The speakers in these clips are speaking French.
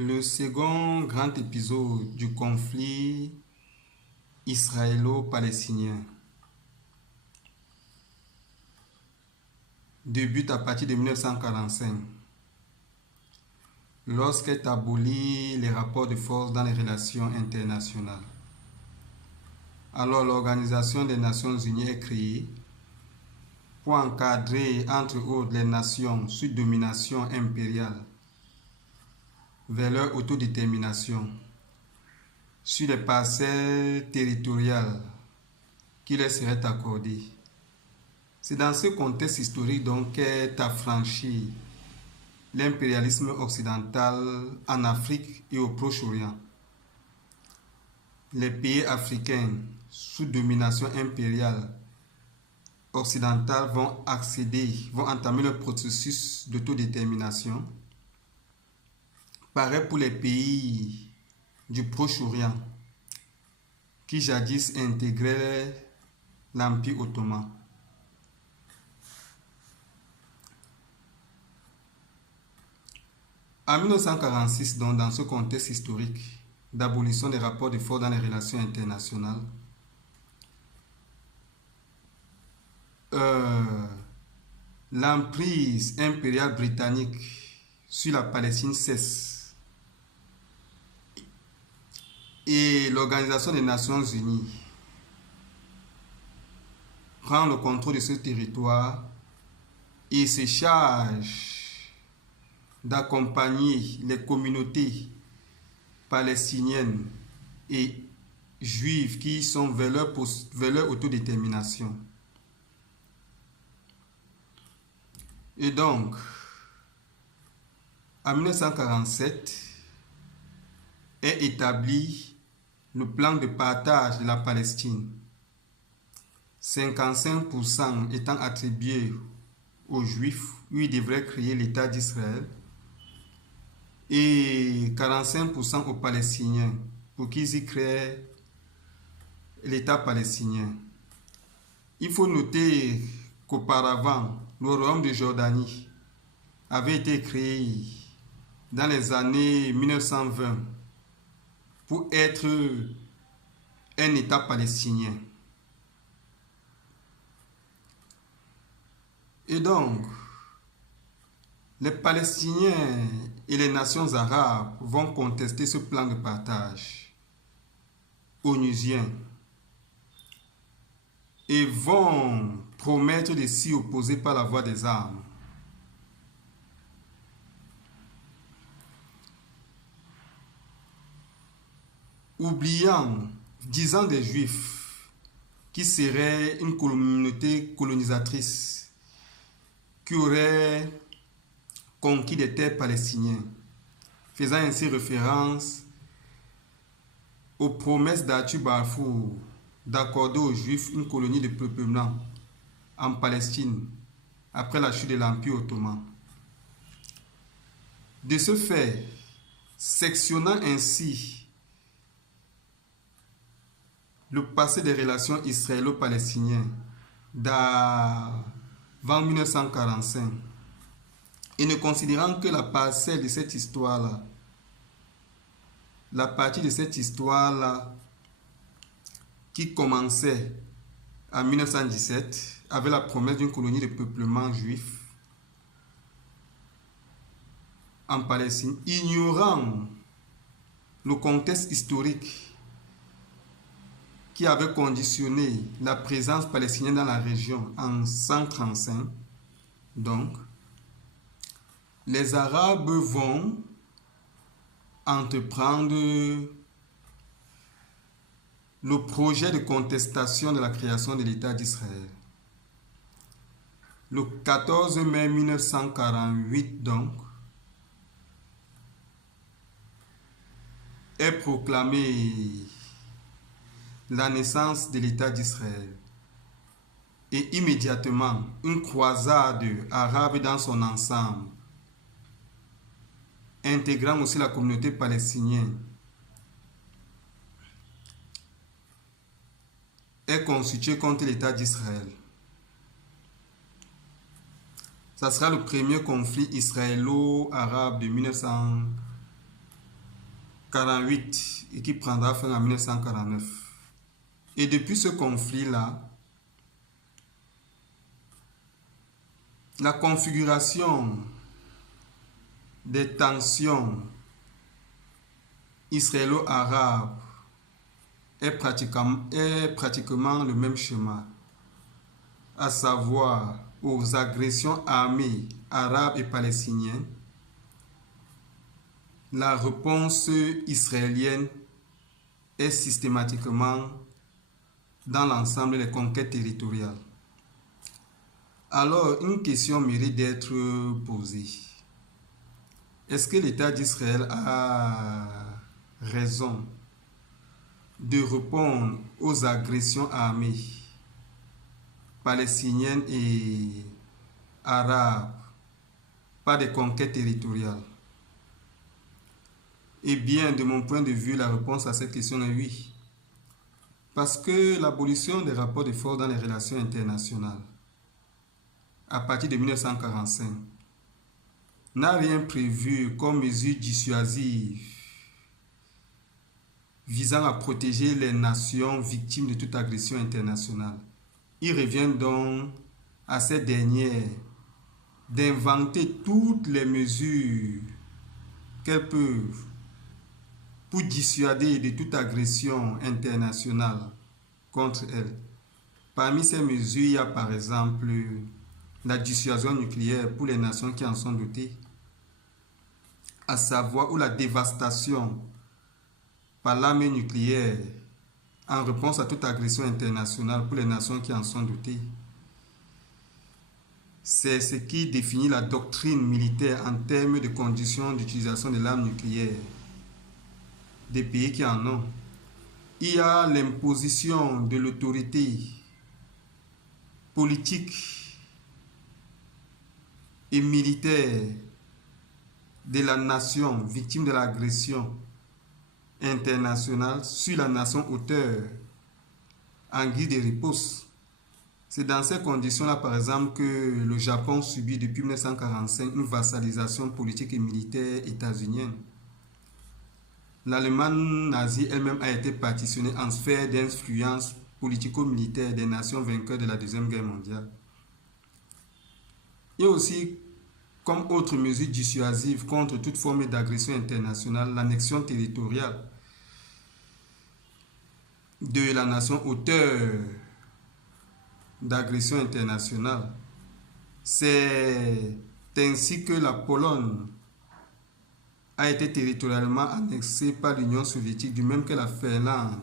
Le second grand épisode du conflit israélo-palestinien débute à partir de 1945, lorsqu'est aboli les rapports de force dans les relations internationales. Alors l'Organisation des Nations Unies est créée pour encadrer, entre autres, les nations sous domination impériale vers leur autodétermination sur les parcelles territoriales qui leur seraient accordées. C'est dans ce contexte historique donc qu'est affranchi l'impérialisme occidental en Afrique et au Proche-Orient. Les pays africains sous domination impériale occidentale vont entamer le processus d'autodétermination. Pareil pour les pays du Proche-Orient qui jadis intégraient l'Empire ottoman. En 1946, donc, dans ce contexte historique d'abolition des rapports de force dans les relations internationales, l'emprise impériale britannique sur la Palestine cesse et l'Organisation des Nations Unies prend le contrôle de ce territoire et se charge d'accompagner les communautés palestiniennes et juives qui sont vers leur autodétermination. Et donc, en 1947, est établi le plan de partage de la Palestine, 55% étant attribués aux Juifs, où ils devraient créer l'État d'Israël, et 45% aux Palestiniens, pour qu'ils y créent l'État palestinien. Il faut noter qu'auparavant, le royaume de Jordanie avait été créé dans les années 1920 pour être un État palestinien. Et donc, les Palestiniens et les nations arabes vont contester ce plan de partage onusien et vont promettre de s'y opposer par la voie des armes. Disant des Juifs qui seraient une communauté colonisatrice qui aurait conquis des terres palestiniennes, faisant ainsi référence aux promesses d'Arthur Balfour d'accorder aux Juifs une colonie de peuplement en Palestine après la chute de l'Empire ottoman. De ce fait, sectionnant ainsi le passé des relations israélo-palestiniennes d'avant 1945 et ne considérant que la partie de cette histoire-là qui commençait en 1917 avec la promesse d'une colonie de peuplement juif en Palestine, ignorant le contexte historique qui avait conditionné la présence palestinienne dans la région en 1935, donc, les Arabes vont entreprendre le projet de contestation de la création de l'État d'Israël. Le 14 mai 1948, donc, est proclamée la naissance de l'État d'Israël. Et immédiatement, une croisade arabe dans son ensemble, intégrant aussi la communauté palestinienne, est constituée contre l'État d'Israël. Ça sera le premier conflit israélo-arabe de 1948. 1948 et qui prendra fin en 1949. Et depuis ce conflit-là, la configuration des tensions israélo-arabes est pratiquement le même schéma, à savoir aux agressions armées arabes et palestiniennes. La réponse israélienne est systématiquement dans l'ensemble des conquêtes territoriales. Alors, une question mérite d'être posée. Est-ce que l'État d'Israël a raison de répondre aux agressions armées palestiniennes et arabes par des conquêtes territoriales? Eh bien, de mon point de vue, la réponse à cette question est oui. Parce que l'abolition des rapports de force dans les relations internationales, à partir de 1945, n'a rien prévu comme mesure dissuasive visant à protéger les nations victimes de toute agression internationale. Il revient donc à ces dernières d'inventer toutes les mesures qu'elles peuvent pour dissuader de toute agression internationale contre elles. Parmi ces mesures, il y a par exemple la dissuasion nucléaire pour les nations qui en sont dotées, à savoir, ou la dévastation par l'arme nucléaire en réponse à toute agression internationale pour les nations qui en sont dotées. C'est ce qui définit la doctrine militaire en termes de conditions d'utilisation de l'arme nucléaire des pays qui en ont. Il y a l'imposition de l'autorité politique et militaire de la nation victime de l'agression internationale sur la nation auteur en guise de riposte. C'est dans ces conditions-là, par exemple, que le Japon subit depuis 1945 une vassalisation politique et militaire états-unienne. L'Allemagne nazie elle-même a été partitionnée en sphère d'influence politico-militaire des nations vainqueurs de la Deuxième Guerre mondiale. Et aussi, comme autre mesure dissuasive contre toute forme d'agression internationale, l'annexion territoriale de la nation auteur d'agression internationale. C'est ainsi que la Pologne a été territorialement annexée par l'Union soviétique, du même que la Finlande.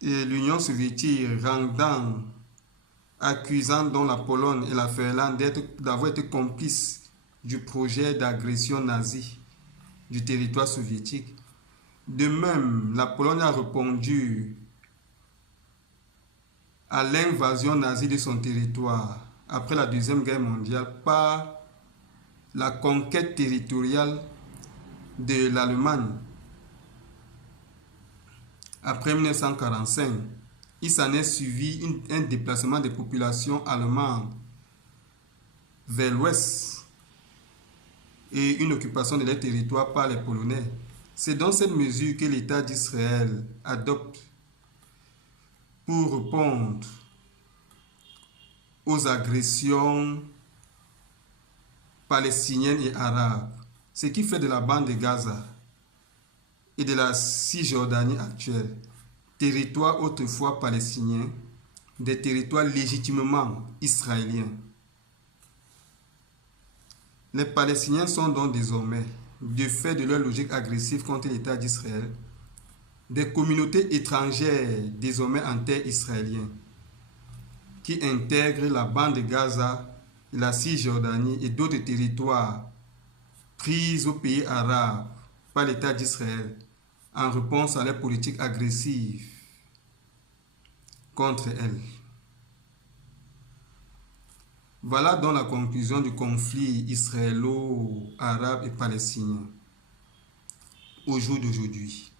Et l'Union soviétique accusant donc la Pologne et la Finlande d'avoir été complices du projet d'agression nazie du territoire soviétique. De même, la Pologne a répondu à l'invasion nazie de son territoire après la Deuxième Guerre mondiale par la conquête territoriale de l'Allemagne. Après 1945, il s'en est suivi un déplacement des populations allemandes vers l'ouest et une occupation de leur territoire par les Polonais. C'est dans cette mesure que l'État d'Israël adopte pour répondre aux agressions palestiniennes et arabes, ce qui fait de la bande de Gaza et de la Cisjordanie actuelle territoires autrefois palestiniens, des territoires légitimement israéliens. Les Palestiniens sont donc désormais, du fait de leur logique agressive contre l'État d'Israël, des communautés étrangères désormais en terre israélienne, qui intègrent la bande de Gaza, la Cisjordanie et d'autres territoires pris aux pays arabes par l'État d'Israël en réponse à leur politique agressive contre elles. Voilà donc la conclusion du conflit israélo-arabe et palestinien au jour d'aujourd'hui.